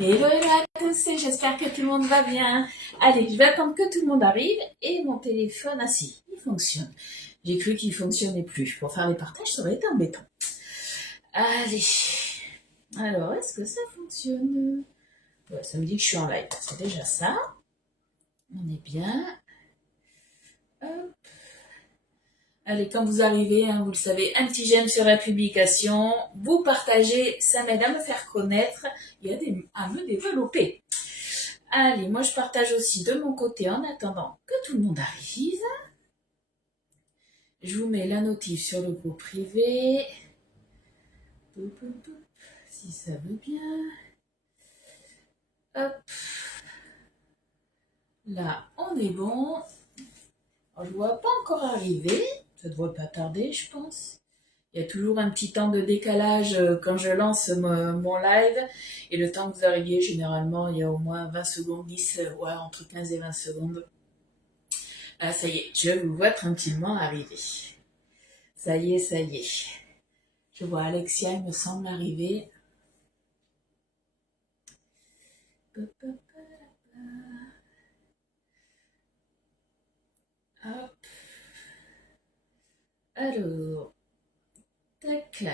Hello, hello à tous, et j'espère que tout le monde va bien. Allez, je vais attendre que tout le monde arrive et mon téléphone, ah si, il fonctionne. J'ai cru qu'il fonctionnait plus. Pour faire les partages, ça aurait été embêtant. Allez, alors, est-ce que ça fonctionne? Ouais, ça me dit que je suis en live, c'est déjà ça. On est bien. Hop. Allez, quand vous arrivez, hein, vous le savez, un petit j'aime sur la publication, vous partagez, ça m'aide à me faire connaître et à me développer. Allez, moi je partage aussi de mon côté en attendant que tout le monde arrive. Je vous mets la notif sur le groupe privé. Si ça veut bien. Hop. Là, on est bon. Je ne vois pas encore arriver. Ça ne devrait pas tarder, je pense. Il y a toujours un petit temps de décalage quand je lance mon live. Et le temps que vous arriviez, généralement, il y a au moins 20 secondes, 10, ouais, entre 15 et 20 secondes. Ah, ça y est, je vous vois tranquillement arriver. Ça y est, ça y est. Je vois Alexia, il me semble, arriver. Hop. Alors, tac,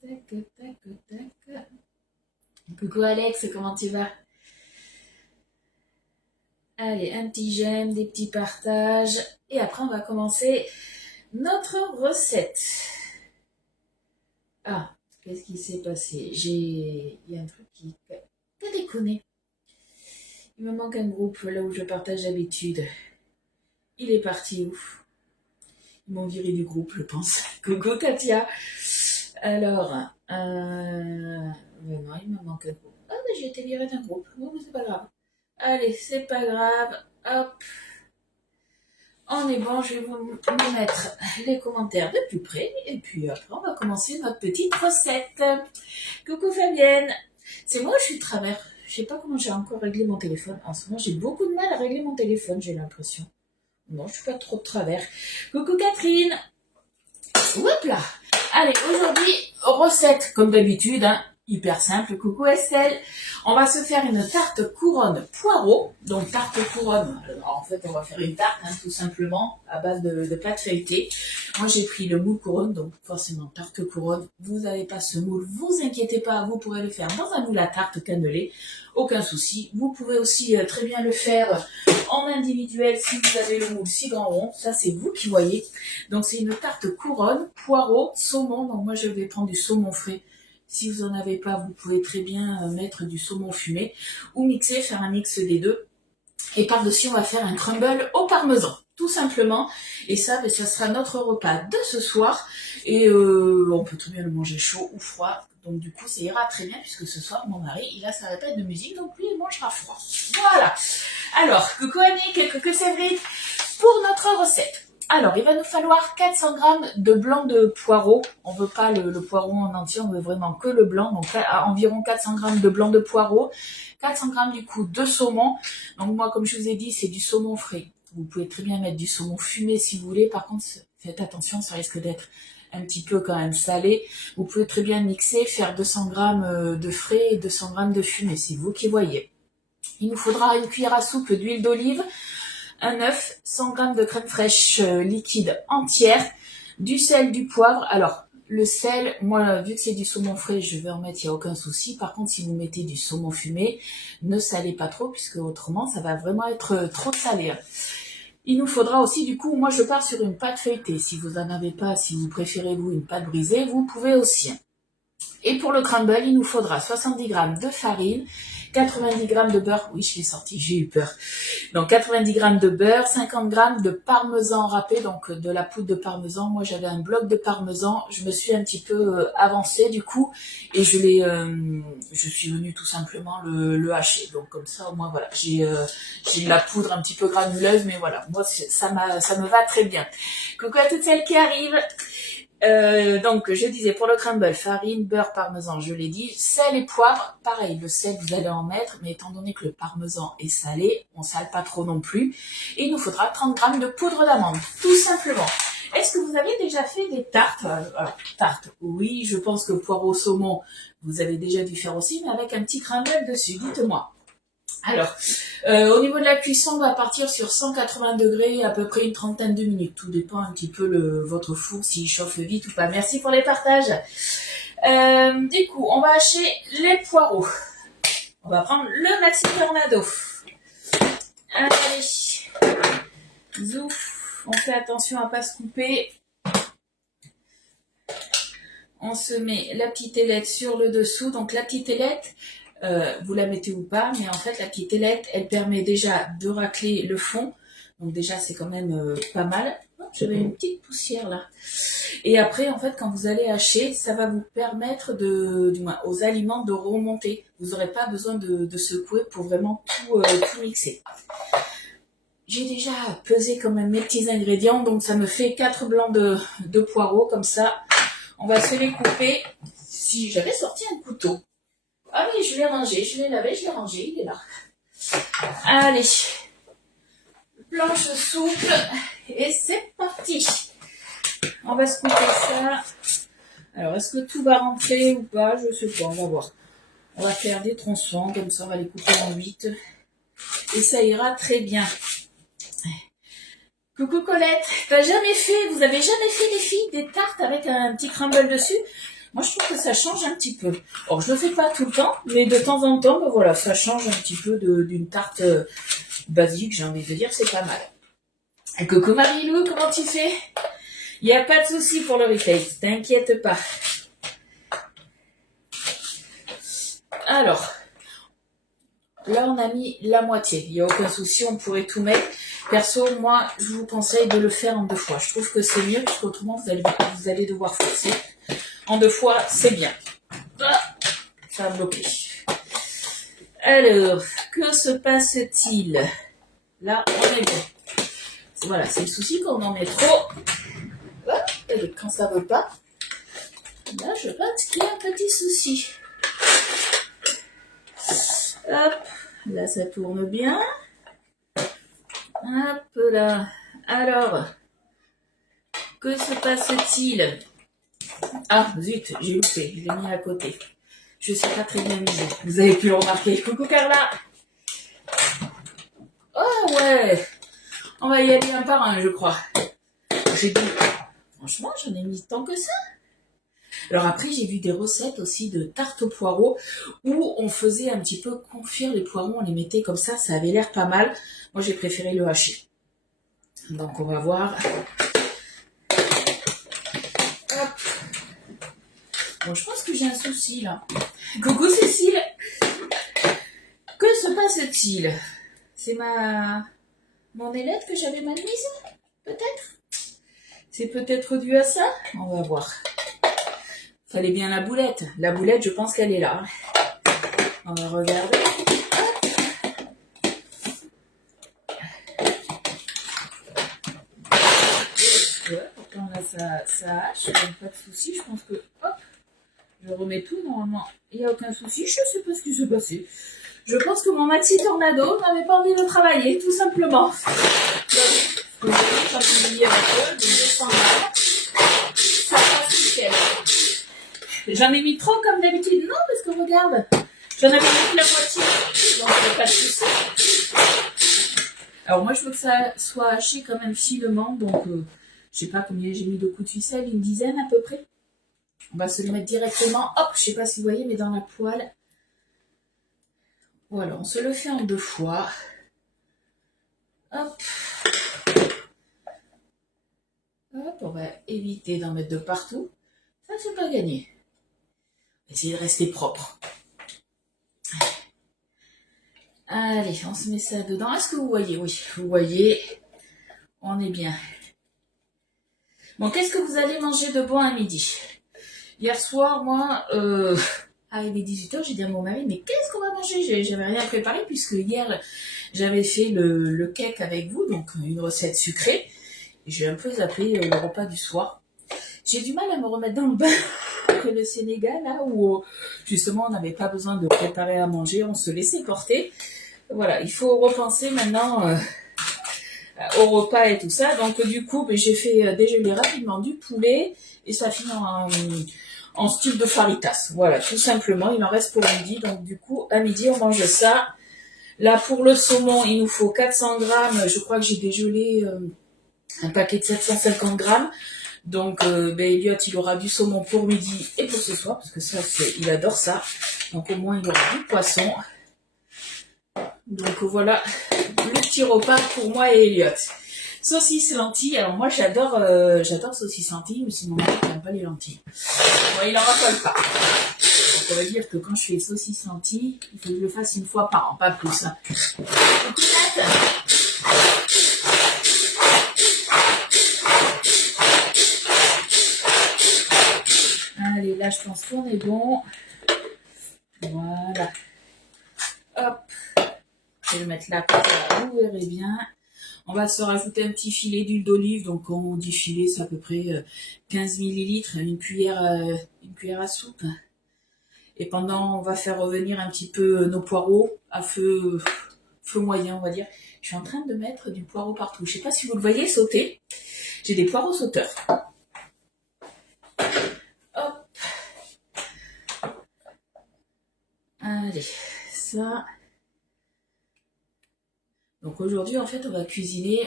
tac, tac, tac. Coucou Alex, comment tu vas? Allez, un petit j'aime, des petits partages. Et après, on va commencer notre recette. Ah, qu'est-ce qui s'est passé? Il y a un truc qui a déconné. Il me manque un groupe là où je partage d'habitude. Il est parti où? Ils m'ont viré du groupe, je pense. Coucou Katia. Alors, non, il me manque un groupe. Ah, mais j'ai été virée d'un groupe. Bon, mais c'est pas grave. Allez, c'est pas grave. Hop. On est bon, je vais vous mettre les commentaires de plus près. Et puis après, on va commencer notre petite recette. Coucou Fabienne. C'est moi, je suis de travers. Je sais pas comment j'ai encore réglé mon téléphone. En ce moment, j'ai beaucoup de mal à régler mon téléphone, j'ai l'impression. Non, je suis pas trop de travers. Coucou Catherine. Hop là. Allez, aujourd'hui, recette comme d'habitude, hein, hyper simple. Coucou Estelle. On va se faire une tarte couronne poireau. Donc tarte couronne, alors, en fait on va faire une tarte hein, tout simplement à base de pâte feuilletée. Moi j'ai pris le moule couronne, donc forcément tarte couronne. Vous n'avez pas ce moule, vous inquiétez pas, vous pourrez le faire dans un moule à tarte cannelé. Aucun souci. Vous pouvez aussi très bien le faire en individuel si vous avez le moule si grand rond. Ça c'est vous qui voyez. Donc c'est une tarte couronne, poireau, saumon. Donc moi je vais prendre du saumon frais. Si vous n'en avez pas, vous pouvez très bien mettre du saumon fumé ou mixer, faire un mix des deux. Et par-dessus, on va faire un crumble au parmesan, tout simplement. Et ça, ça sera notre repas de ce soir. Et on peut très bien le manger chaud ou froid. Donc du coup, ça ira très bien puisque ce soir, mon mari, il a sa répète de musique, donc lui, il mangera froid. Voilà. Alors, coucou Annie, coucou Cédric, pour notre recette. Alors, il va nous falloir 400 g de blanc de poireau. On ne veut pas le poireau en entier, on veut vraiment que le blanc. Donc, environ 400 g de blanc de poireau. 400 g du coup de saumon. Donc, moi, comme je vous ai dit, c'est du saumon frais. Vous pouvez très bien mettre du saumon fumé si vous voulez. Par contre, faites attention, ça risque d'être un petit peu quand même salé. Vous pouvez très bien mixer, faire 200 g de frais et 200 g de fumé. C'est vous qui voyez. Il nous faudra une cuillère à soupe d'huile d'olive, un œuf, 100 g de crème fraîche liquide entière, du sel, du poivre. Alors, le sel, moi, vu que c'est du saumon frais, je vais en mettre, il n'y a aucun souci. Par contre, si vous mettez du saumon fumé, ne salez pas trop, puisque autrement, ça va vraiment être trop salé. Il nous faudra aussi, du coup, moi, je pars sur une pâte feuilletée. Si vous n'en avez pas, si vous préférez, vous, une pâte brisée, vous pouvez aussi. Et pour le crumble, il nous faudra 70 g de farine, 90 g de beurre. Oui, je l'ai sorti, j'ai eu peur. Donc 90 g de beurre, 50 g de parmesan râpé, donc de la poudre de parmesan. Moi, j'avais un bloc de parmesan. Je me suis un petit peu avancée du coup et je suis venue tout simplement le hacher. Donc comme ça, au moins voilà, j'ai de la poudre un petit peu granuleuse, mais voilà, moi ça me va très bien. Coucou à toutes celles qui arrivent. Donc je disais pour le crumble, farine, beurre, parmesan, je l'ai dit, sel et poivre, pareil, le sel vous allez en mettre, mais étant donné que le parmesan est salé, on sale pas trop non plus, et il nous faudra 30 g de poudre d'amande, tout simplement. Et Est-ce que vous avez déjà fait des tartes? Alors, tartes, oui, je pense que poireau saumon, vous avez déjà dû faire aussi, mais avec un petit crumble dessus, dites-moi. Alors, au niveau de la cuisson, on va partir sur 180 degrés, à peu près une trentaine de minutes. Tout dépend un petit peu votre four, s'il chauffe vite ou pas. Merci pour les partages. Du coup, on va hacher les poireaux. On va prendre le Maxi Tornado. Allez, zouf, on fait attention à pas se couper. On se met la petite ailette sur le dessous. Donc la petite ailette, vous la mettez ou pas, mais en fait la petite ailette, elle permet déjà de racler le fond. Donc déjà c'est quand même pas mal. Oh, j'avais une petite poussière là. Et après en fait quand vous allez hacher, ça va vous permettre du moins aux aliments de remonter. Vous n'aurez pas besoin de secouer pour vraiment tout mixer. J'ai déjà pesé quand même mes petits ingrédients, donc ça me fait 4 blancs de poireaux comme ça. On va se les couper. Si j'avais sorti un couteau. Ah oui, je l'ai rangé, je l'ai lavé, je l'ai rangé, il est là. Allez, planche souple, et c'est parti. On va se couper ça. Alors, est-ce que tout va rentrer ou pas? Je sais pas, on va voir. On va faire des tronçons, comme ça on va les couper en 8. Et ça ira très bien. Coucou Colette, vous avez jamais fait les filles des tartes avec un petit crumble dessus? Moi, je trouve que ça change un petit peu. Alors, je le fais pas tout le temps, mais de temps en temps, ben voilà, ça change un petit peu d'une tarte basique, j'ai envie de dire, c'est pas mal. Et coucou Marie-Lou, comment tu fais? Il n'y a pas de souci pour le reface, t'inquiète pas. Alors, là, on a mis la moitié. Il n'y a aucun souci, on pourrait tout mettre. Perso, moi, je vous conseille de le faire en 2 fois. Je trouve que c'est mieux, parce qu'autrement, vous allez devoir forcer. En 2 fois, c'est bien. Ah, ça a bloqué. Alors, que se passe-t-il? Là, on est bon. Voilà, c'est le souci quand on en met trop. Et quand ça ne veut pas, là, je pense qu'il y a un petit souci. Hop, là, ça tourne bien. Hop là. Alors, que se passe-t-il? Ah, zut, j'ai loupé, je l'ai mis à côté. Je ne suis pas très bien mise. Vous avez pu le remarquer. Coucou Carla. Oh ouais. On va y aller un par un, je crois. J'ai dit, franchement, j'en ai mis tant que ça. Alors après, j'ai vu des recettes aussi de tarte aux poireaux où on faisait un petit peu confire les poireaux, on les mettait comme ça avait l'air pas mal. Moi, j'ai préféré le hacher. Donc, on va voir. Hop. Bon, je pense que j'ai un souci, là. Coucou Cécile. Que se passe-t-il? C'est mon ailette que j'avais mal mise? Peut-être? C'est peut-être dû à ça? On va voir. Fallait bien la boulette. La boulette, je pense qu'elle est là. On va regarder. Ouais, pourtant là, ça hache. Pas de souci. Je pense que, hop, je remets tout normalement. Il n'y a aucun souci. Je ne sais pas ce qui s'est passé. Je pense que mon Maxi Tornado n'avait pas envie de travailler, tout simplement. Donc, quand je dis avec eux, de 200 grammes, ça passe nickel. J'en ai mis trop comme d'habitude. Non, parce que regarde, j'en avais mis la moitié. Donc, pas de souci. Alors, moi, je veux que ça soit haché comme un filement. Donc, je sais pas combien j'ai mis de coups de ficelle, une dizaine à peu près. On va se le mettre directement. Hop, je sais pas si vous voyez, mais dans la poêle. Voilà, on se le fait en 2 fois. Hop. Hop, on va éviter d'en mettre de partout. Ça, c'est pas gagné. Essayez de rester propre. Allez, on se met ça dedans. Est-ce que vous voyez? Oui, vous voyez. On est bien. Bon, qu'est-ce que vous allez manger de bon à midi? Hier soir, moi, arrivé 18h, j'ai dit à mon mari, mais qu'est-ce qu'on va manger? J'avais rien préparé puisque hier, j'avais fait le cake avec vous, donc une recette sucrée. J'ai un peu zappé le repas du soir. J'ai du mal à me remettre dans le bain que le Sénégal, là où justement on n'avait pas besoin de préparer à manger, on se laissait porter. Voilà, il faut repenser maintenant au repas et tout ça. Donc du coup, j'ai fait déjeuner rapidement du poulet et ça finit en style de faritas. Voilà, tout simplement, il en reste pour midi. Donc du coup, à midi, on mange ça. Là, pour le saumon, il nous faut 400 grammes. Je crois que j'ai dégelé un paquet de 750 grammes. Donc, Elliot, il aura du saumon pour midi et pour ce soir, parce que ça, il adore ça. Donc, au moins, il aura du poisson. Donc, voilà le petit repas pour moi et Elliot. Saucisses lentilles. Alors, moi, j'adore saucisses lentilles, mais c'est mon mari qui n'aime pas les lentilles. Bon, il en raffole pas. Donc, on va dire que quand je fais saucisses lentilles, il faut que je le fasse une fois par an, pas plus. Hein. Allez, là, je pense qu'on est bon. Voilà. Hop. Je vais le mettre là pour ça, vous verrez bien. On va se rajouter un petit filet d'huile d'olive. Donc, quand on dit filet, c'est à peu près 15 millilitres, une cuillère à soupe. Et pendant, on va faire revenir un petit peu nos poireaux à feu moyen, on va dire. Je suis en train de mettre du poireau partout. Je ne sais pas si vous le voyez sauter. J'ai des poireaux sauteurs. Hop. Allez, ça. Donc aujourd'hui, en fait, on va cuisiner,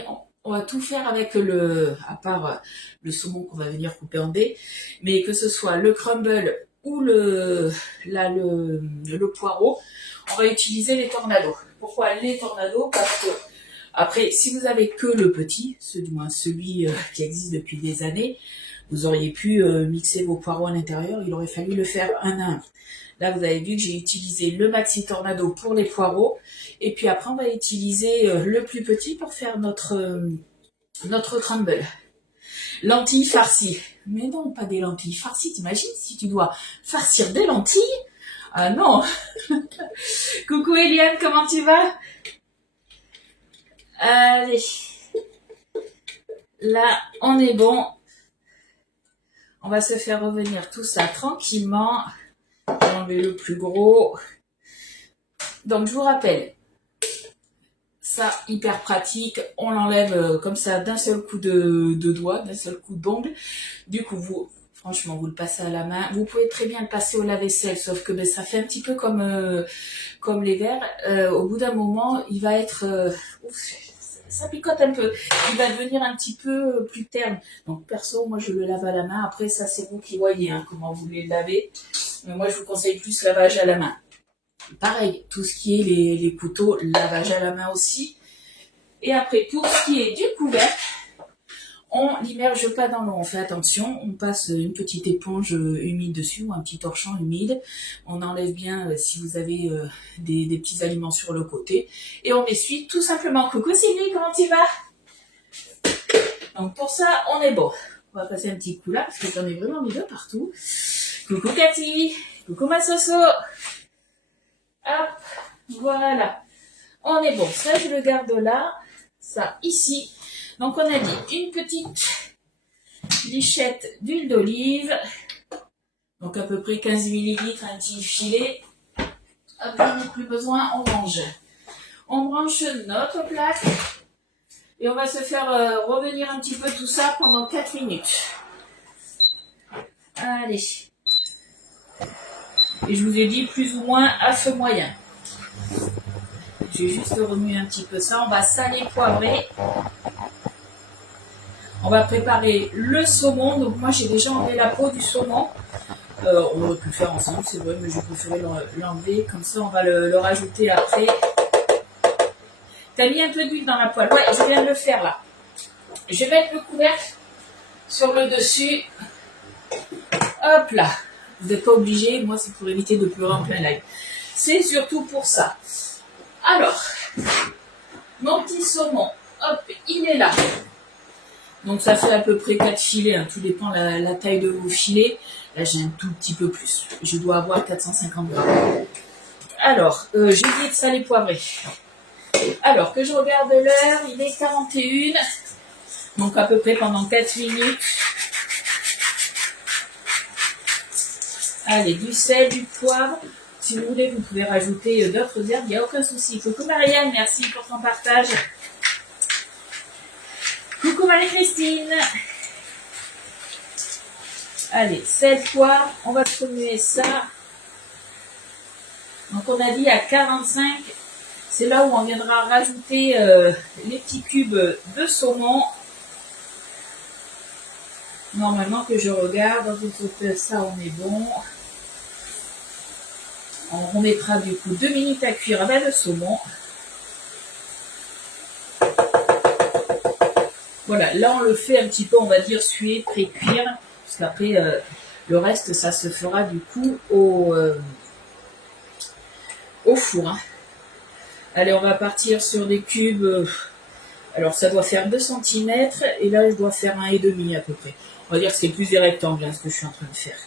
on va tout faire avec à part le saumon qu'on va venir couper en dés, mais que ce soit le crumble ou le poireau, on va utiliser les tornados. Pourquoi les tornados? Parce que, après, si vous avez que le petit, du moins celui qui existe depuis des années, vous auriez pu mixer vos poireaux à l'intérieur, il aurait fallu le faire un à un. Là, vous avez vu que j'ai utilisé le Maxi Tornado pour les poireaux. Et puis après, on va utiliser le plus petit pour faire notre crumble. Lentilles farcies. Mais non, pas des lentilles farcies. T'imagines si tu dois farcir des lentilles? Ah non. Coucou Eliane, comment tu vas? Allez. Là, on est bon. On va se faire revenir tout ça tranquillement. Enlever le plus gros. Donc, je vous rappelle, ça, hyper pratique. On l'enlève comme ça d'un seul coup de doigt, d'un seul coup d'ongle. Du coup, franchement, vous le passez à la main. Vous pouvez très bien le passer au lave-vaisselle, sauf que ça fait un petit peu comme les verres. Au bout d'un moment, il va être... ça picote un peu. Il va devenir un petit peu plus terne. Donc, perso, moi, je le lave à la main. Après, ça, c'est vous qui voyez comment vous voulez le laver. Mais moi, je vous conseille plus lavage à la main. Pareil, tout ce qui est les couteaux, lavage à la main aussi. Et après, pour ce qui est du couvercle, on l'immerge pas dans l'eau, on fait attention, on passe une petite éponge humide dessus ou un petit torchon humide. On enlève bien si vous avez des petits aliments sur le côté. Et on essuie tout simplement. Coucou Sylvie, comment tu vas? Donc pour ça, on est bon. On va passer un petit coup là, parce que j'en ai vraiment mis deux partout. Coucou Cathy, coucou ma Soso. Hop, voilà. On est bon. Ça, je le garde là. Ça, ici. Donc, on a dit une petite lichette d'huile d'olive. Donc, à peu près 15 millilitres, un petit filet. Hop, j'en ai plus besoin. On range. On branche notre plaque. Et on va se faire revenir un petit peu tout ça pendant 4 minutes. Allez. Et je vous ai dit plus ou moins à feu moyen. Je vais juste remuer un petit peu ça. On va saler, poivrer. On va préparer le saumon. Donc moi j'ai déjà enlevé la peau du saumon. On aurait pu le faire ensemble, c'est vrai, mais j'ai préféré l'enlever. Comme ça on va le rajouter après. T'as mis un peu d'huile dans la poêle? Ouais, je viens de le faire là. Je vais mettre le couvercle sur le dessus. Hop là. Vous n'êtes pas obligé, moi c'est pour éviter de pleurer en plein live. C'est surtout pour ça. Alors, mon petit saumon, hop, il est là. Donc ça fait à peu près 4 filets, tout dépend la taille de vos filets. Là j'ai un tout petit peu plus, je dois avoir 450 grammes. Alors, j'ai oublié de saler poivrer. Alors que je regarde l'heure, il est 41, donc à peu près pendant 4 minutes. Allez, du sel, du poivre. Si vous voulez, vous pouvez rajouter d'autres herbes, il n'y a aucun souci. Coucou Marianne, merci pour ton partage. Marie-Christine. Allez, cette fois, on va remuer ça. Donc on a dit à 45, c'est là où on viendra rajouter les petits cubes de saumon. Normalement que je regarde, dans ça on est bon. On remettra du coup 2 minutes à cuire avec le saumon. Voilà, là on le fait un petit peu, on va dire, suer, pré-cuire. Parce qu'après, le reste, ça se fera du coup au four. Hein. Allez, on va partir sur des cubes. Alors ça doit faire 2 cm et là je dois faire 1,5 à peu près. On va dire que c'est plus des rectangles hein, ce que je suis en train de faire.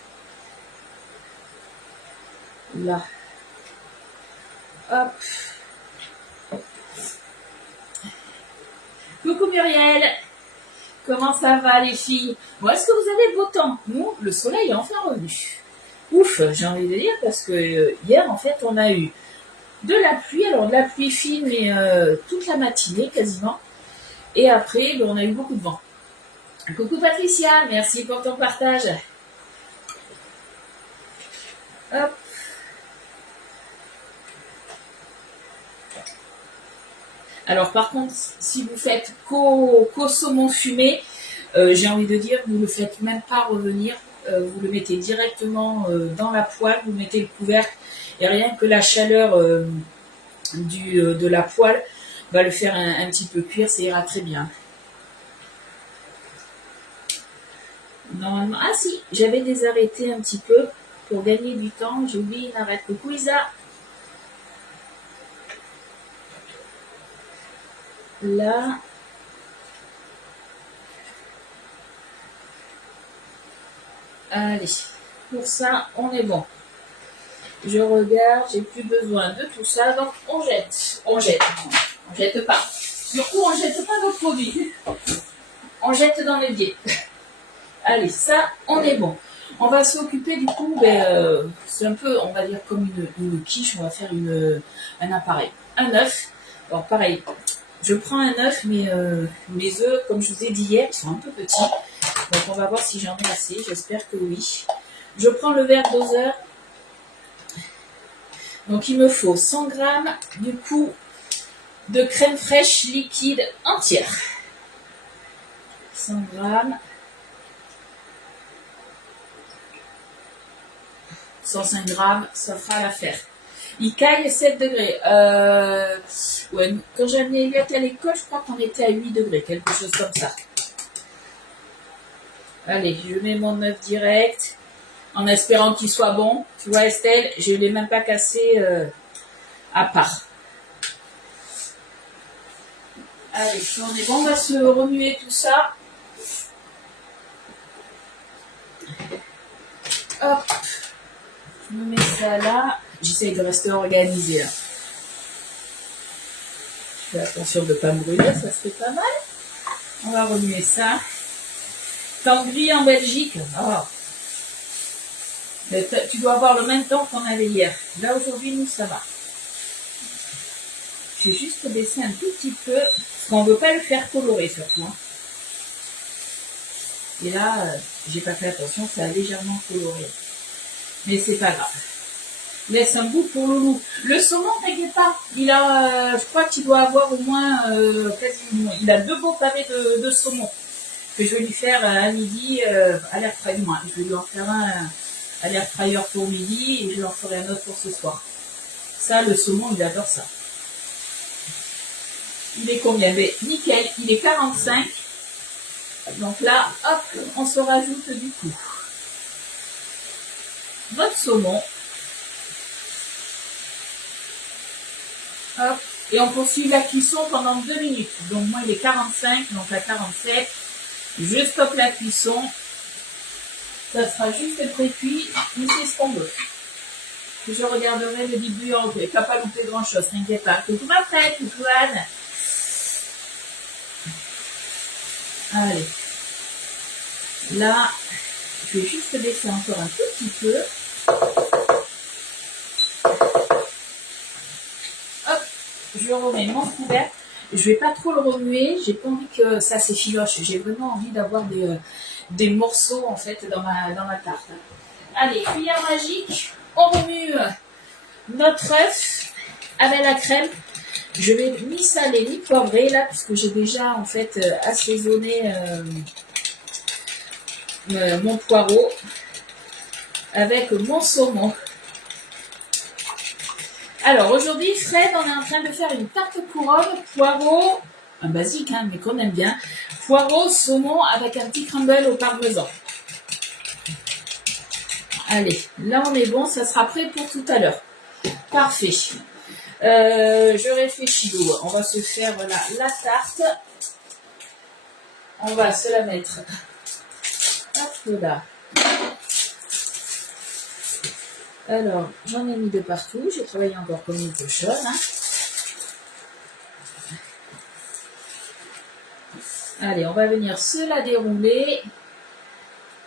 Là. Hop. Coucou Muriel. Comment ça va les filles? Bon, est-ce que vous avez beau temps? Nous, le soleil est enfin revenu. Ouf, j'ai envie de dire parce que hier en fait on a eu de la pluie. Alors de la pluie fine mais toute la matinée quasiment. Et après, on a eu beaucoup de vent. Coucou Patricia, merci pour ton partage. Hop. Alors par contre, si vous faites qu'au saumon fumé, j'ai envie de dire, vous ne le faites même pas revenir. Vous le mettez directement dans la poêle, vous mettez le couvercle et rien que la chaleur de la poêle va le faire un petit peu cuire, ça ira très bien. Normalement, ah si, j'avais des arrêtés un petit peu pour gagner du temps. J'ai oublié une arrête. Coucou Isa. Là. Allez, pour ça, on est bon. Je regarde, j'ai plus besoin de tout ça, donc on jette. On jette pas. Surtout, on jette pas nos produits. On jette dans le biais. Allez, ça, on est bon. On va s'occuper du coup, c'est un peu, on va dire comme une quiche, on va faire un appareil. Un œuf. Alors pareil, je prends un œuf, mais mes œufs, comme je vous ai dit hier, ils sont un peu petits. Donc on va voir si j'en ai assez, j'espère que oui. Je prends le verre doseur. Donc il me faut 100 g du coup de crème fraîche liquide entière. 100 g. 105 g, ça fera l'affaire. Il caille 7 degrés. Ouais, quand j'ai amené Elliot à l'école, je crois qu'on était à 8 degrés, quelque chose comme ça. Allez, je mets mon œuf direct, en espérant qu'il soit bon. Tu vois Estelle, je ne l'ai même pas cassé à part. Allez, on est bon, on va se remuer tout ça. Hop, je me mets ça là. J'essaie de rester organisée là. Je fais attention de ne pas me brûler, ça serait pas mal. On va remuer ça. Temps gris en Belgique. Oh. Mais tu dois avoir le même temps qu'on avait hier. Là aujourd'hui, nous, ça va. J'ai juste baissé un tout petit peu, parce qu'on ne veut pas le faire colorer surtout. Hein. Et là, j'ai pas fait attention, ça a légèrement coloré. Mais c'est pas grave. Laisse un bout pour Loulou. Le saumon, t'inquiète pas. Il a, je crois qu'il doit avoir au moins quasiment. Il a 2 beaux pavés de saumon que je vais lui faire à midi à l'air fryer. Je vais lui en faire un à l'air fryer pour midi et je lui en ferai un autre pour ce soir. Ça, le saumon, il adore ça. Il est combien? Mais nickel, il est 45. Donc là, hop, on se rajoute du coup votre saumon. Hop, et on poursuit la cuisson pendant 2 minutes. Donc moi, il est 45, donc à 47. Je stoppe la cuisson. Ça sera juste pré-cuit, mais c'est ce qu'on veut. Je regarderai le début en vrai. T'as pas loupé grand chose, t'inquiète pas. Coucou ma frère, coucou Anne. Allez. Là, je vais juste baisser encore un tout petit peu. Hop, je remets mon couvercle. Je vais pas trop le remuer, j'ai pas envie que ça s'effiloche. J'ai vraiment envie d'avoir des morceaux en fait dans ma tarte. Allez, cuillère magique, on remue notre œuf avec la crème. Je vais ni saler ni poivrer là, puisque j'ai déjà en fait assaisonné mon poireau avec mon saumon. Alors aujourd'hui, Fred, on est en train de faire une tarte couronne, poireau, un basique, hein, mais qu'on aime bien, poireau, saumon avec un petit crumble au parmesan. Allez, là on est bon, ça sera prêt pour tout à l'heure. Parfait. Je réfléchis d'eau. On va se faire voilà, la tarte. On va se la mettre. Hop là. Alors, j'en ai mis de partout. J'ai travaillé encore comme une cochonne. Hein. Allez, on va venir se la dérouler.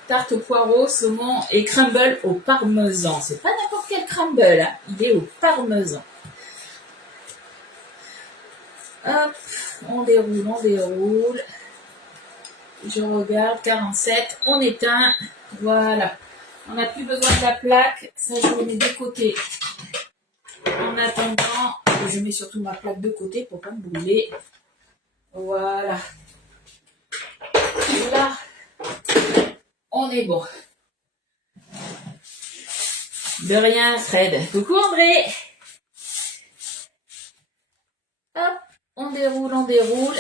Tarte au poireau, saumon et crumble au parmesan. C'est pas n'importe quel crumble, hein. Il est au parmesan. Hop, on déroule, on déroule. Je regarde, 47, on éteint. Voilà. On n'a plus besoin de la plaque. Ça, je le mets de côté. En attendant, je mets surtout ma plaque de côté pour pas me brûler. Voilà. Là, on est bon. De rien, Fred. Coucou, André. Hop, on déroule, on déroule.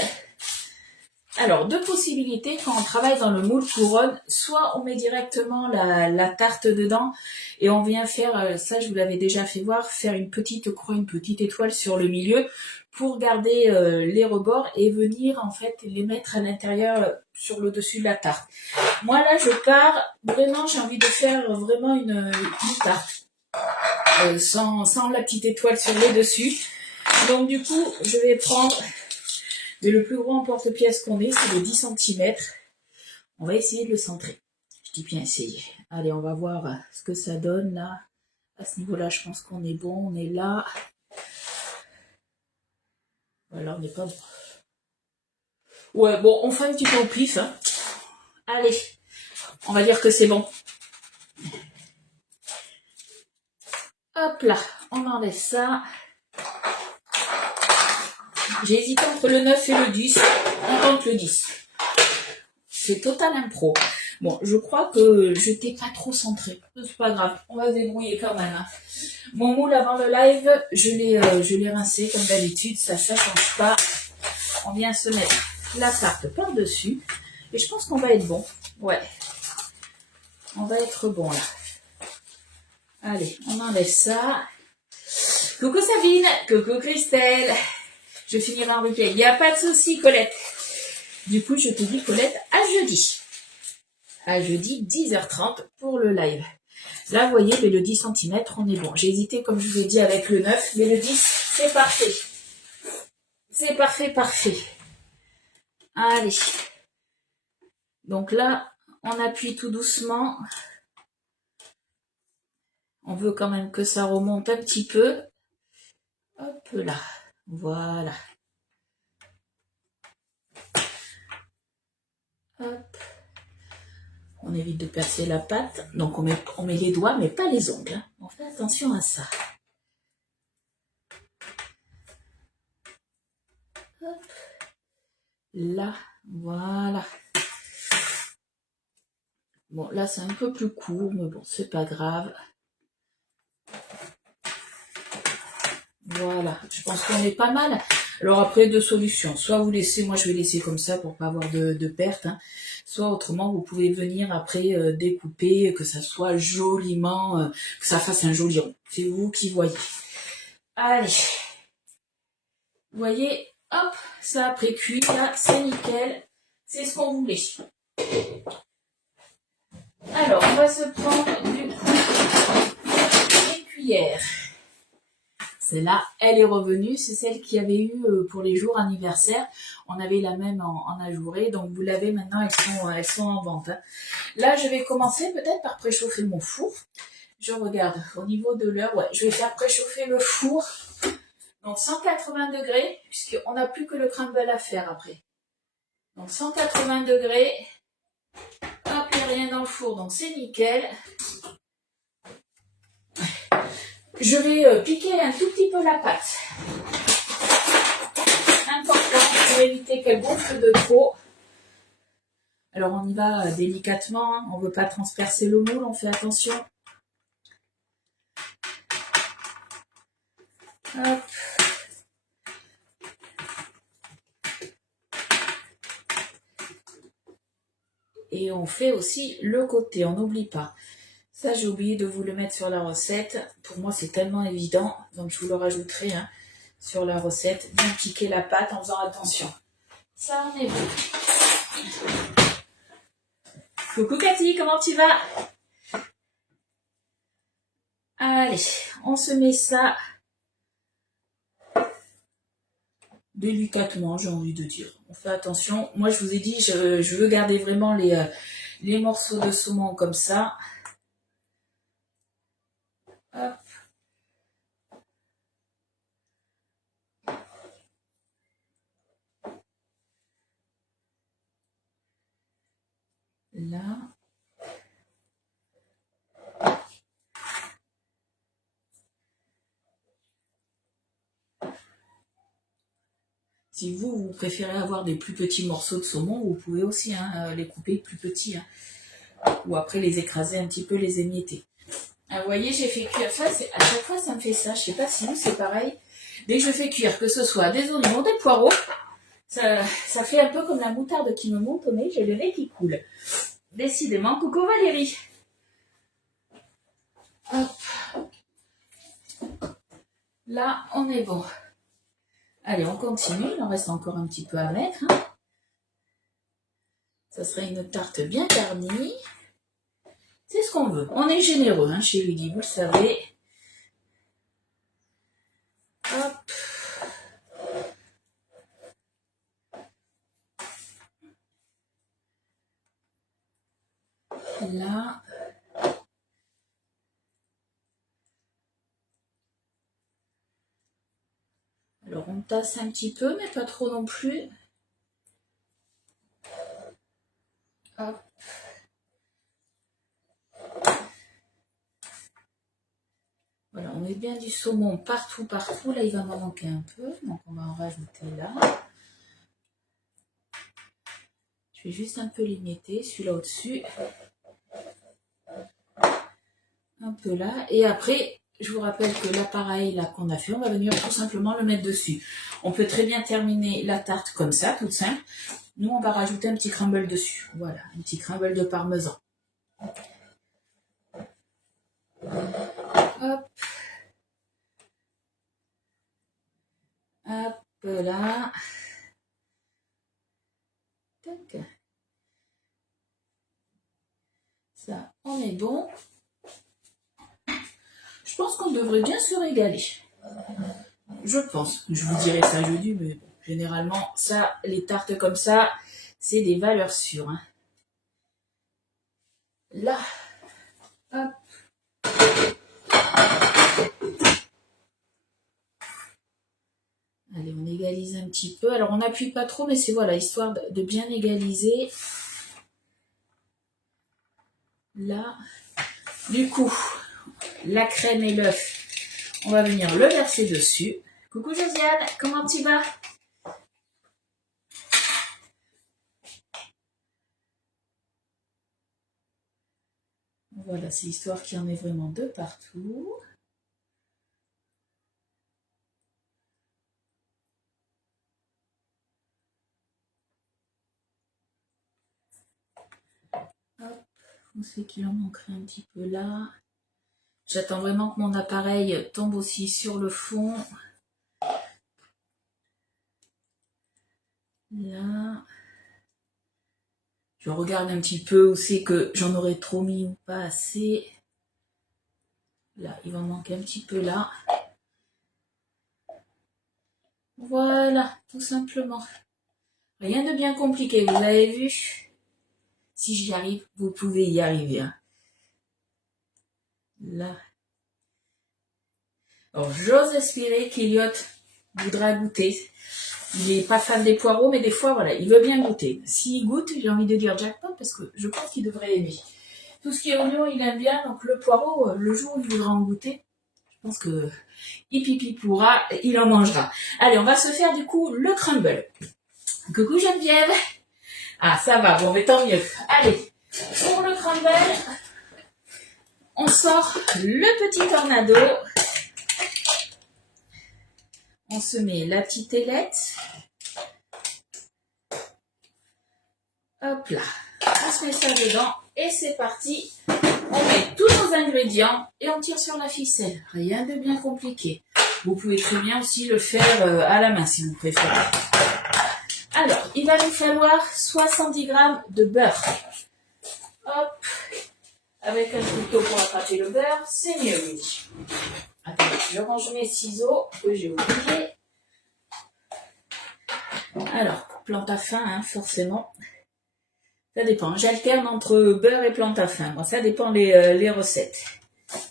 Alors, deux possibilités quand on travaille dans le moule couronne. Soit on met directement la tarte dedans et on vient faire, ça je vous l'avais déjà fait voir, faire une petite croix, une petite étoile sur le milieu pour garder les rebords et venir en fait les mettre à l'intérieur sur le dessus de la tarte. Moi là, je pars, vraiment j'ai envie de faire vraiment une tarte sans la petite étoile sur le dessus. Donc du coup, je vais prendre... Mais le plus grand porte-pièce qu'on ait, c'est de 10 cm. On va essayer de le centrer. Je dis bien essayer. Allez, on va voir ce que ça donne là. À ce niveau-là, je pense qu'on est bon. On est là. Voilà, on n'est pas bon. Ouais, bon, on fait un petit peu au pif. Hein. Allez, on va dire que c'est bon. Hop là, on enlève ça. J'ai hésité entre le 9 et le 10. On tente le 10. C'est total impro. Bon, je crois que je t'ai pas trop centré. C'est pas grave, on va se débrouiller quand même. Hein. Mon moule avant le live, je l'ai rincé comme d'habitude, ça change pas. On vient se mettre la tarte par-dessus. Et je pense qu'on va être bon. Ouais. On va être bon là. Allez, on enlève ça. Coucou Sabine, coucou Christelle. Je finirai en replay. Il n'y a pas de souci, Colette. Du coup, je te dis, Colette, à jeudi. À jeudi, 10h30 pour le live. Là, vous voyez, mais le 10 cm, on est bon. J'ai hésité, comme je vous ai dit, avec le 9, mais le 10, c'est parfait. C'est parfait, parfait. Allez. Donc là, on appuie tout doucement. On veut quand même que ça remonte un petit peu. Hop là. Voilà. Hop. On évite de percer la pâte. Donc on met les doigts, mais pas les ongles. Hein. On fait attention à ça. Hop. Là, voilà. Bon, là c'est un peu plus court, mais bon, c'est pas grave. Voilà, je pense qu'on est pas mal. Alors après, deux solutions. Soit vous laissez, moi je vais laisser comme ça pour pas avoir de perte. Hein. Soit autrement, vous pouvez venir après découper, que ça soit joliment, que ça fasse un joli rond. C'est vous qui voyez. Allez. Vous voyez, hop, ça a pré-cuit, là, c'est nickel. C'est ce qu'on voulait. Alors, on va se prendre du coup une cuillère. Celle-là, elle est revenue, c'est celle qu'il y avait eu pour les jours anniversaires. On avait la même en ajouré, donc vous l'avez maintenant, elles sont en vente. Hein. Là, je vais commencer peut-être par préchauffer mon four. Je regarde au niveau de l'heure, ouais, je vais faire préchauffer le four. Donc 180 degrés, puisqu'on n'a plus que le crumble à faire après. Donc 180 degrés. Hop, il n'y a rien dans le four, donc c'est nickel. Je vais piquer un tout petit peu la pâte. Important pour éviter qu'elle gonfle de trop. Alors on y va délicatement, hein. On ne veut pas transpercer le moule, on fait attention. Hop. Et on fait aussi le côté, on n'oublie pas. Ça, j'ai oublié de vous le mettre sur la recette. Pour moi, c'est tellement évident, donc je vous le rajouterai hein, sur la recette. Bien piquer la pâte en faisant attention. Ça en est bon. Coucou Cathy, comment tu vas? Allez, on se met ça délicatement, j'ai envie de dire. On fait attention. Moi, je vous ai dit, je veux garder vraiment les morceaux de saumon comme ça. Hop. Là. Si vous préférez avoir des plus petits morceaux de saumon, vous pouvez aussi hein, les couper plus petits. Hein. Ou après les écraser un petit peu, les émietter. Ah, vous voyez, j'ai fait cuire ça. À chaque fois, ça me fait ça. Je sais pas si vous, c'est pareil. Dès que je fais cuire, que ce soit des oignons, des poireaux, ça fait un peu comme la moutarde qui me monte au nez. J'ai le nez qui coule. Décidément, coucou Valérie. Hop. Là, on est bon. Allez, on continue. Il en reste encore un petit peu à mettre. Hein. Ça serait une tarte bien garnie. C'est ce qu'on veut. On est généreux hein, chez Lydie, vous le savez. Hop. Là. Alors on tasse un petit peu, mais pas trop non plus. Hop. Voilà, on met bien du saumon partout, partout. Là, il va m'en manquer un peu, donc on va en rajouter là. Je vais juste un peu l'émietter, celui-là au-dessus. Un peu là. Et après, je vous rappelle que l'appareil là qu'on a fait, on va venir tout simplement le mettre dessus. On peut très bien terminer la tarte comme ça, toute simple. Nous, on va rajouter un petit crumble dessus. Voilà, un petit crumble de parmesan. Hop. Hop là. Tac. Ça, on est bon. Je pense qu'on devrait bien se régaler. Je pense. Je vous dirai ça jeudi, mais bon, généralement, ça, les tartes comme ça, c'est des valeurs sûres. Hein. Là. Hop. Allez, on égalise un petit peu. Alors, on n'appuie pas trop, mais c'est voilà, histoire de bien égaliser. Là. Du coup, la crème et l'œuf, on va venir le verser dessus. Coucou Josiane, comment tu vas? Voilà, c'est histoire qu'il y en ait vraiment de partout. Hop, on sait qu'il en manquerait un petit peu là. J'attends vraiment que mon appareil tombe aussi sur le fond. Là. Je regarde un petit peu où c'est que j'en aurais trop mis ou pas assez. Là, il va en manquer un petit peu là. Voilà, tout simplement. Rien de bien compliqué, vous avez vu? Si j'y arrive, vous pouvez y arriver. Hein. Là. Alors, j'ose espérer qu'Eliott voudra goûter. Il n'est pas fan des poireaux, mais des fois, voilà, il veut bien goûter. S'il goûte, j'ai envie de dire jackpot, parce que je pense qu'il devrait aimer. Tout ce qui est oignon, il aime bien, donc le poireau, le jour où il voudra en goûter, je pense que il pipi pourra, il en mangera. Allez, on va se faire du coup le crumble. Coucou Geneviève. Ah, ça va, bon, mais tant mieux. Allez, pour le crumble, on sort le petit tornado. On se met la petite ailette. Hop là, on se met ça dedans et c'est parti. On met tous nos ingrédients et on tire sur la ficelle. Rien de bien compliqué. Vous pouvez très bien aussi le faire à la main si vous préférez. Alors, il va nous falloir 70 g de beurre. Hop, avec un couteau pour attraper le beurre, c'est mieux, oui. Attendez, je range mes ciseaux que j'ai oubliés. Alors, plante à fin, hein, forcément. Ça dépend, j'alterne entre beurre et plante à fin. Bon, ça dépend les recettes.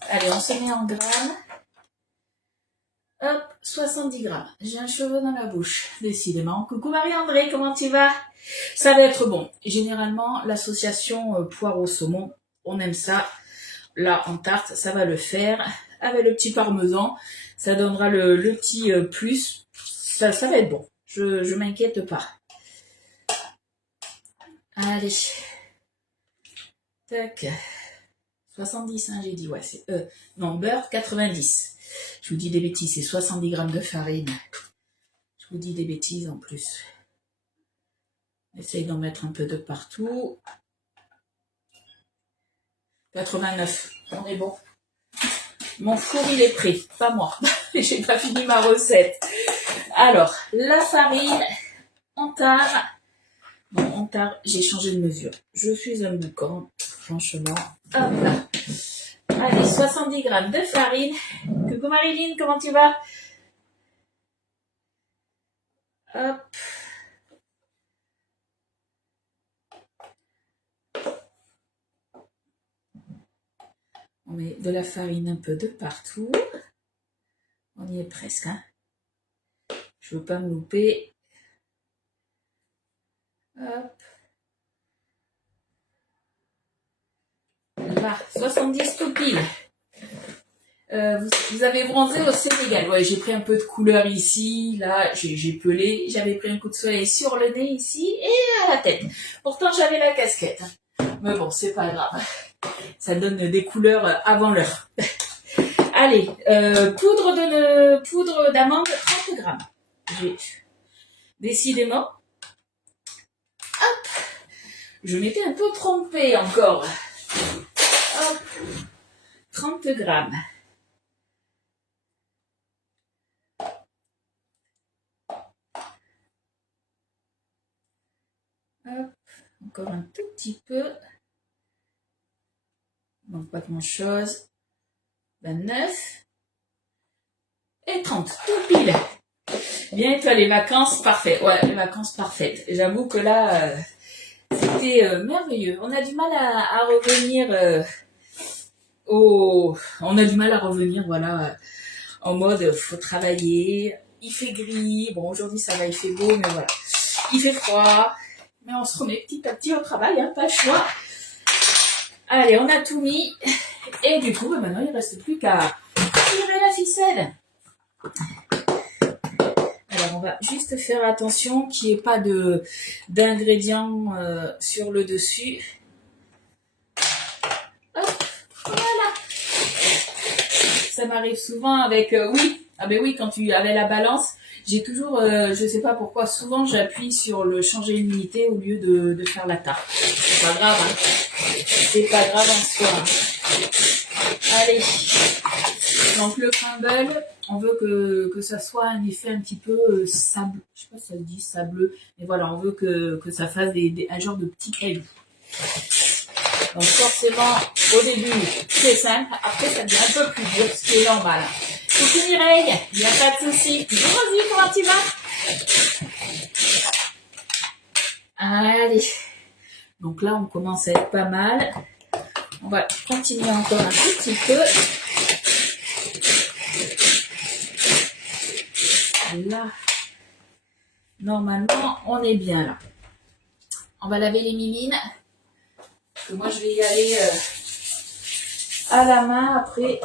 Allez, on se met en grammes. Hop, 70 grammes. J'ai un cheveu dans la bouche, décidément. Coucou Marie-André, comment tu vas? Ça va être bon. Généralement, l'association poireau-saumon, on aime ça. Là, en tarte, ça va le faire. Avec le petit parmesan, ça donnera le petit plus. Ça va être bon. Je m'inquiète pas. Allez. Tac. 70, hein, j'ai dit. Ouais, c'est non, beurre, 90. Je vous dis des bêtises, c'est 70 g de farine. Je vous dis des bêtises en plus. Essaye d'en mettre un peu de partout. 89, on est bon. Mon four, il est prêt, pas moi. J'ai pas fini ma recette. Alors, la farine, on tare. Bon, on tare, j'ai changé de mesure. Je suis un boucan, franchement. Hop là. Allez, 70 g de farine. Coucou Marilyn, comment tu vas? Hop. On met de la farine un peu de partout. On y est presque, hein. Je veux pas me louper. Hop. Là, 70 tout pile. Vous avez bronzé au Sénégal. Ouais, j'ai pris un peu de couleur ici, là, j'ai pelé. J'avais pris un coup de soleil sur le nez ici et à la tête. Pourtant, j'avais la casquette. Mais bon, c'est pas grave. Ça donne des couleurs avant l'heure. Allez, poudre d'amande, 30 g. Décidément. Hop. Je m'étais un peu trompée encore. Hop. 30 g. Hop. Encore un tout petit peu. Donc pas grand chose. 29 et 30. Tout pile. Bien, toi, les vacances, parfait. Ouais, les vacances parfaites. J'avoue que là, c'était merveilleux. On a du mal à revenir on a du mal à revenir, voilà, en mode faut travailler. Il fait gris. Bon, aujourd'hui, ça va, il fait beau, mais voilà. Il fait froid. Mais on se remet petit à petit au travail, hein, pas le choix. Allez, on a tout mis. Et du coup, maintenant, il ne reste plus qu'à tirer la ficelle. Alors, on va juste faire attention qu'il n'y ait pas d'ingrédients sur le dessus. Hop, voilà. Ça m'arrive souvent avec... oui, ah ben oui, quand tu avais la balance, j'ai toujours, je sais pas pourquoi, souvent j'appuie sur le changer l'unité au lieu de faire la tarte. C'est pas grave, hein. C'est pas grave en soi. Allez, donc le crumble, on veut que ça soit un effet un petit peu sable, je sais pas si ça se dit sableux, mais voilà, on veut que ça fasse un genre de petit caillou. Donc forcément, au début, c'est simple, après ça devient un peu plus dur, ce qui est normal. Coucou Mireille, il n'y a pas de souci. Vas-y, comment tu vas? Allez, donc là on commence à être pas mal. On va continuer encore un tout petit peu. Là, normalement, on est bien là. On va laver les mimines. Parce que moi, je vais y aller à la main après.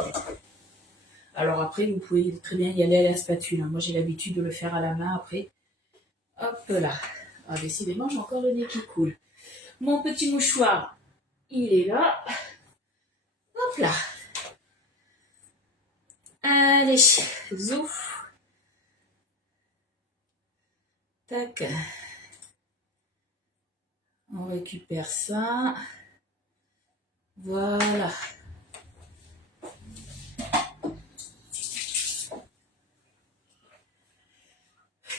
Alors après, vous pouvez très bien y aller à la spatule. Moi, j'ai l'habitude de le faire à la main après. Hop là. Ah, décidément, j'ai encore le nez qui coule. Mon petit mouchoir, il est là. Hop là. Allez, zouf. Tac. On récupère ça. Voilà.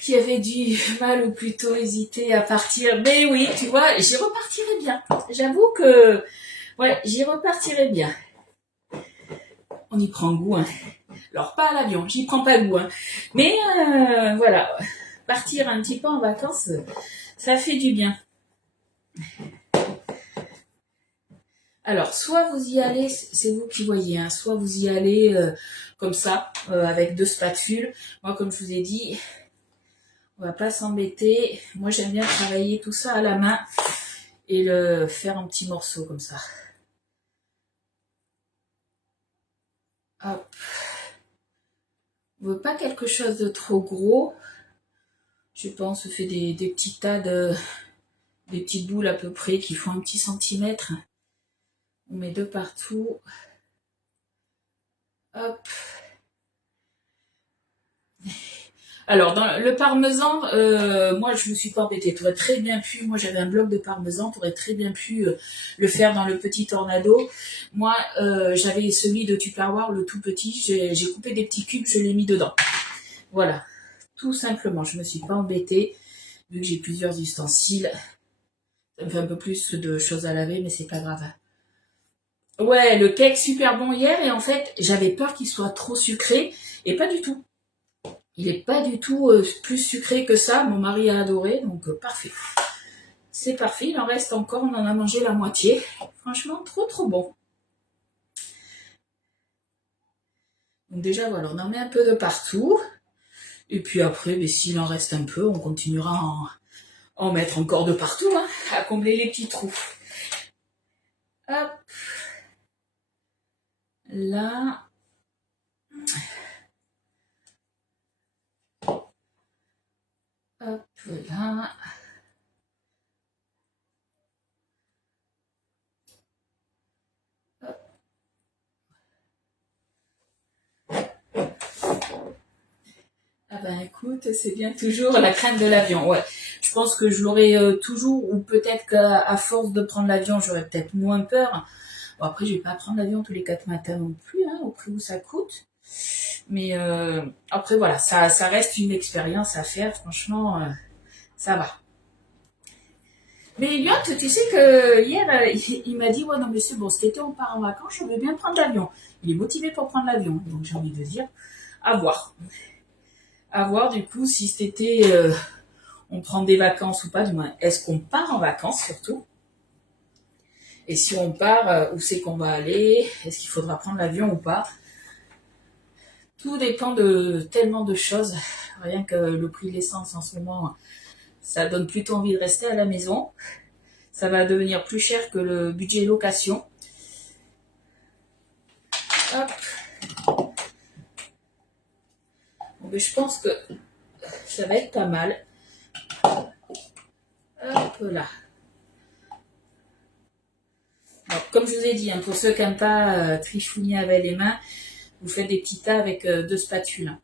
Qui avait du mal ou plutôt hésité à partir. Mais oui, tu vois, j'y repartirai bien. J'avoue que, ouais, j'y repartirai bien. On y prend goût, hein. Alors, pas à l'avion, j'y prends pas goût, hein. Mais, voilà. Partir un petit peu en vacances, ça fait du bien. Alors, soit vous y allez, c'est vous qui voyez, hein, soit vous y allez comme ça, avec 2 spatules. Moi, comme je vous ai dit, on va pas s'embêter. Moi, j'aime bien travailler tout ça à la main et le faire en petits morceaux comme ça. Hop. On veut pas quelque chose de trop gros. Je pense on fait des petits tas des petites boules à peu près qui font un petit centimètre. On met 2 partout. Hop. Alors, dans le parmesan, moi, je me suis pas embêtée. Tu aurais très bien pu, moi, j'avais un bloc de parmesan, tu aurais très bien pu le faire dans le petit tornado. Moi, j'avais celui de Tupperware, le tout petit. J'ai coupé des petits cubes, je l'ai mis dedans. Voilà, tout simplement. Je me suis pas embêtée, vu que j'ai plusieurs ustensiles. Ça me fait un peu plus de choses à laver, mais c'est pas grave. Ouais, le cake super bon hier, et en fait, j'avais peur qu'il soit trop sucré, et pas du tout. Il n'est pas du tout plus sucré que ça. Mon mari a adoré, donc parfait. C'est parfait, il en reste encore, on en a mangé la moitié. Franchement, trop bon. Donc déjà, voilà, on en met un peu de partout. Et puis après, s'il en reste un peu, on continuera à en mettre encore de partout, hein, à combler les petits trous. Hop. Là. Hop là. Ah ben écoute, c'est bien toujours la crainte de l'avion. Ouais, je pense que je l'aurais toujours, ou peut-être qu'à force de prendre l'avion, j'aurais peut-être moins peur. Bon, après, je vais pas prendre l'avion tous les 4 matins non plus, hein, au prix où ça coûte. Mais après, voilà, ça reste une expérience à faire. Franchement, ça va. Mais Yount, tu sais que hier, il m'a dit, ouais, non, mais c'est bon, cet été, on part en vacances, je veux bien prendre l'avion. Il est motivé pour prendre l'avion. Donc, j'ai envie de dire, à voir. À voir, du coup, si cet été, on prend des vacances ou pas, du moins, est-ce qu'on part en vacances, surtout? Et si on part, où c'est qu'on va aller? Est-ce qu'il faudra prendre l'avion ou pas? Tout dépend de tellement de choses. Rien que le prix de l'essence en ce moment, ça donne plutôt envie de rester à la maison. Ça va devenir plus cher que le budget location. Hop. Bon, mais je pense que ça va être pas mal. Hop là. Bon, comme je vous ai dit, hein, pour ceux qui n'aiment pas trifouiller avec les mains, vous faites des petits tas avec 2 spatules.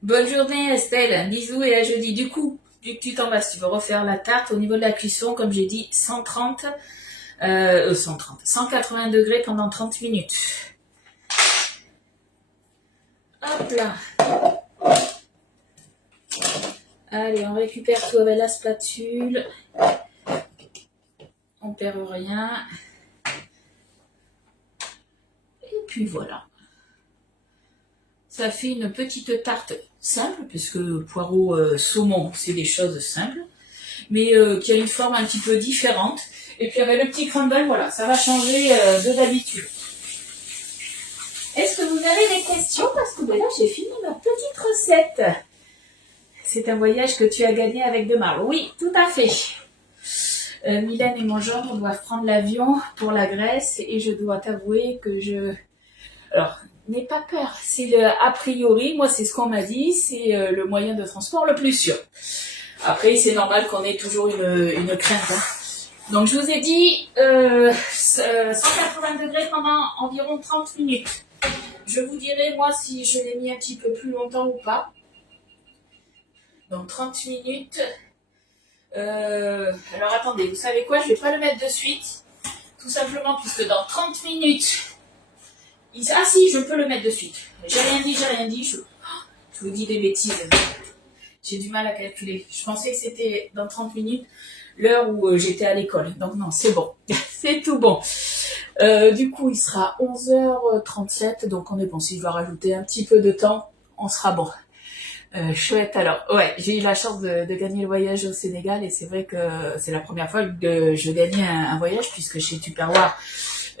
Bonne journée Estelle, bisous et à jeudi. Du coup, vu que tu t'en vas, si tu veux refaire la tarte, au niveau de la cuisson, comme j'ai dit, 180 degrés pendant 30 minutes. Hop là. Allez, on récupère tout avec la spatule. On perd rien. Et puis voilà. Ça fait une petite tarte simple, puisque poireau, saumon, c'est des choses simples, mais qui a une forme un petit peu différente. Et puis avec le petit crumble, voilà, ça va changer de d'habitude. Est-ce que vous avez des questions? Parce que ben là, j'ai fini ma petite recette. C'est un voyage que tu as gagné avec De Marle. Oui, tout à fait. Mylène et mon gendre doivent prendre l'avion pour la Grèce et je dois t'avouer que je... Alors, n'aie pas peur, c'est le a priori, moi c'est ce qu'on m'a dit, c'est le moyen de transport le plus sûr. Après, c'est normal qu'on ait toujours une crainte. Hein. Donc, je vous ai dit 180 degrés pendant environ 30 minutes. Je vous dirai, moi, si je l'ai mis un petit peu plus longtemps ou pas. Donc, 30 minutes. Alors, attendez, vous savez quoi? Je vais pas le mettre de suite. Tout simplement, puisque dans 30 minutes... Ah si, je peux le mettre de suite. J'ai rien dit. Je vous dis des bêtises. J'ai du mal à calculer. Je pensais que c'était dans 30 minutes l'heure où j'étais à l'école. Donc non, c'est bon. C'est tout bon. Du coup, il sera 11h37. Donc on est bon. Si je dois rajouter un petit peu de temps, on sera bon. Chouette. Alors, ouais, j'ai eu la chance de gagner le voyage au Sénégal et c'est vrai que c'est la première fois que je gagnais un voyage puisque chez Tupperware,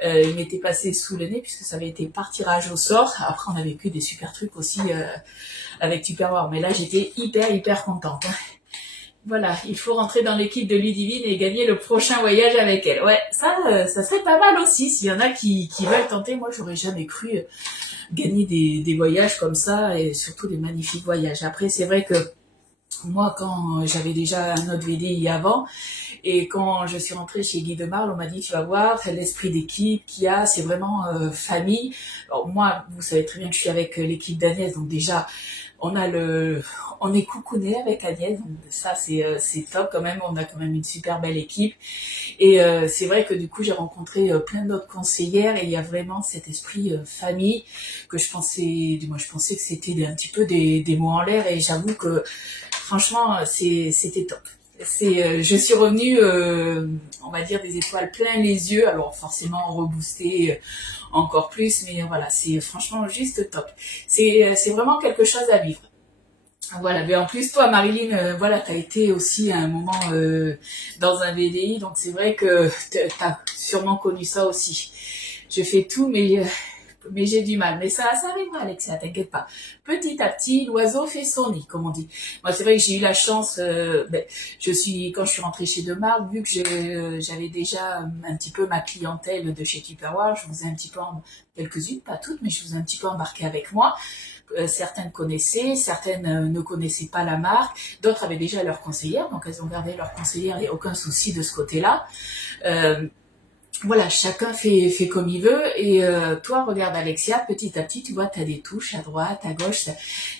il m'était passé sous le nez puisque ça avait été par tirage au sort. Après, on a vécu des super trucs aussi avec Tupperware. Mais là, j'étais hyper contente. Voilà, il faut rentrer dans l'équipe de Ludivine et gagner le prochain voyage avec elle. Ouais, ça serait pas mal aussi. S'il y en a qui veulent tenter, moi, j'aurais jamais cru gagner des voyages comme ça et surtout des magnifiques voyages. Après, c'est vrai que moi, quand j'avais déjà un autre VDI avant, et quand je suis rentrée chez Guy de Marle, on m'a dit, tu vas voir, l'esprit d'équipe qu'il y a, c'est vraiment famille. Alors moi, vous savez très bien que je suis avec l'équipe d'Agnès, donc déjà, on est coucouné avec Agnès, donc ça c'est top quand même, on a quand même une super belle équipe. Et c'est vrai que du coup, j'ai rencontré plein d'autres conseillères et il y a vraiment cet esprit famille que je pensais que c'était un petit peu des mots en l'air et j'avoue que franchement, c'était top. Je suis revenue, on va dire, des étoiles plein les yeux. Alors forcément reboosté encore plus, mais voilà, c'est franchement juste top. C'est vraiment quelque chose à vivre. Voilà, mais en plus toi Marilyn, voilà, t'as été aussi à un moment dans un VDI, donc c'est vrai que t'as sûrement connu ça aussi. Je fais tout, mais j'ai du mal. Mais ça arrivera, Alexia, t'inquiète pas. Petit à petit, l'oiseau fait son nid, comme on dit. Moi, c'est vrai que j'ai eu la chance, quand je suis rentrée chez De Marle, vu que j'avais déjà un petit peu ma clientèle de chez Tupperware, je vous ai un petit peu, quelques-unes, pas toutes, mais je vous ai un petit peu embarqué avec moi. Certaines connaissaient, certaines ne connaissaient pas la marque, d'autres avaient déjà leur conseillère, donc elles ont gardé leur conseillère, il n'y a aucun souci de ce côté-là. Voilà, chacun fait comme il veut et toi regarde Alexia, petit à petit tu vois tu as des touches à droite, à gauche,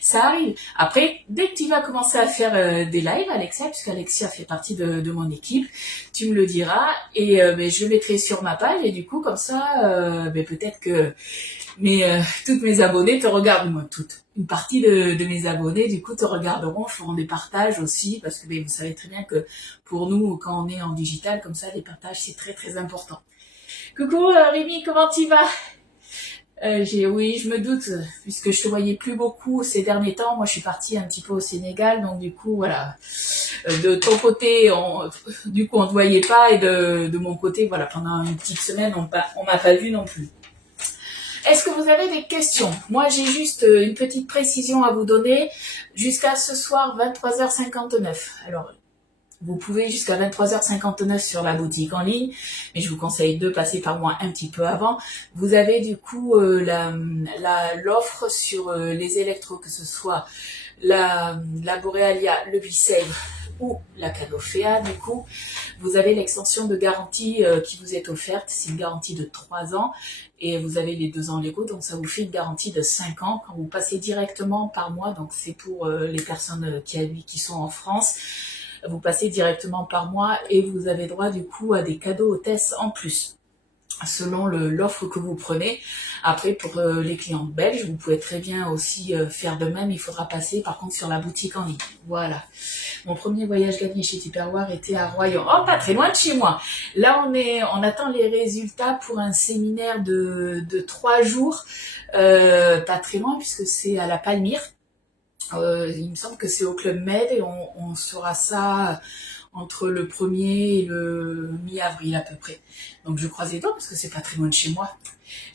ça arrive. Après, dès que tu vas commencer à faire des lives Alexia, puisque Alexia fait partie de mon équipe, tu me le diras et je le mettrai sur ma page et du coup comme ça peut-être que toutes mes abonnées te regardent, moi toutes. Une partie de mes abonnés, du coup, te regarderont, feront des partages aussi, parce que vous savez très bien que pour nous, quand on est en digital, comme ça, les partages, c'est très important. Coucou Rémi, comment tu vas? Oui, je me doute, puisque je te voyais plus beaucoup ces derniers temps. Moi, je suis partie un petit peu au Sénégal, donc du coup, voilà. De ton côté, du coup, on te voyait pas, et de mon côté, voilà, pendant une petite semaine, on m'a pas vu non plus. Est-ce que vous avez des questions? Moi, j'ai juste une petite précision à vous donner. Jusqu'à ce soir, 23h59. Alors, vous pouvez jusqu'à 23h59 sur la boutique en ligne, mais je vous conseille de passer par moi un petit peu avant. Vous avez du coup l'offre sur les électros, que ce soit la Borealia, le B-Save ou la Canofea. Du coup, vous avez l'extension de garantie qui vous est offerte. C'est une garantie de 3 ans et vous avez les 2 ans légaux, donc ça vous fait une garantie de 5 ans quand vous passez directement par moi. Donc c'est pour les personnes qui sont en France. Vous passez directement par moi et vous avez droit du coup à des cadeaux hôtesses en plus selon l'offre que vous prenez. Après, pour les clients belges, vous pouvez très bien aussi faire de même. Il faudra passer par contre sur la boutique en ligne. Voilà. Mon premier voyage gagné chez Tupperware était à Royan. Oh, pas très loin de chez moi. Là, on attend les résultats pour un séminaire de 3 jours. Pas très loin puisque c'est à la Palmyre. Il me semble que c'est au Club Med et on saura ça. entre le 1er et le mi-avril à peu près. Donc je croise les doigts parce que c'est pas très loin de chez moi.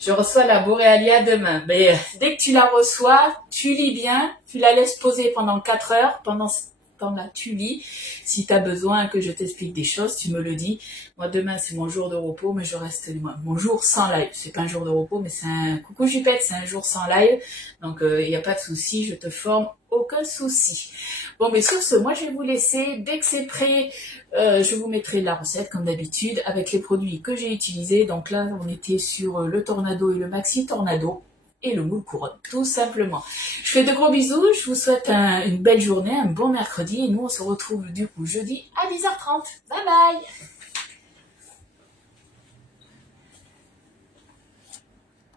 Je reçois la Borealia demain. Mais dès que tu la reçois, tu lis bien, tu la laisses poser pendant 4 heures. Pendant ce temps-là, tu lis. Si tu as besoin que je t'explique des choses, tu me le dis. Moi, demain, c'est mon jour de repos, mais je reste mon jour sans live. C'est pas un jour de repos, mais c'est un coucou Jupette, c'est un jour sans live. Donc, il n'y a pas de souci, je te forme, aucun souci. Bon, mais sur ce, moi, je vais vous laisser. Dès que c'est prêt, je vous mettrai la recette, comme d'habitude, avec les produits que j'ai utilisés. Donc là, on était sur le Tornado et le Maxi Tornado. Et le moule couronne, tout simplement. Je fais de gros bisous, je vous souhaite une belle journée, un bon mercredi, et nous on se retrouve du coup jeudi à 10h30. Bye bye!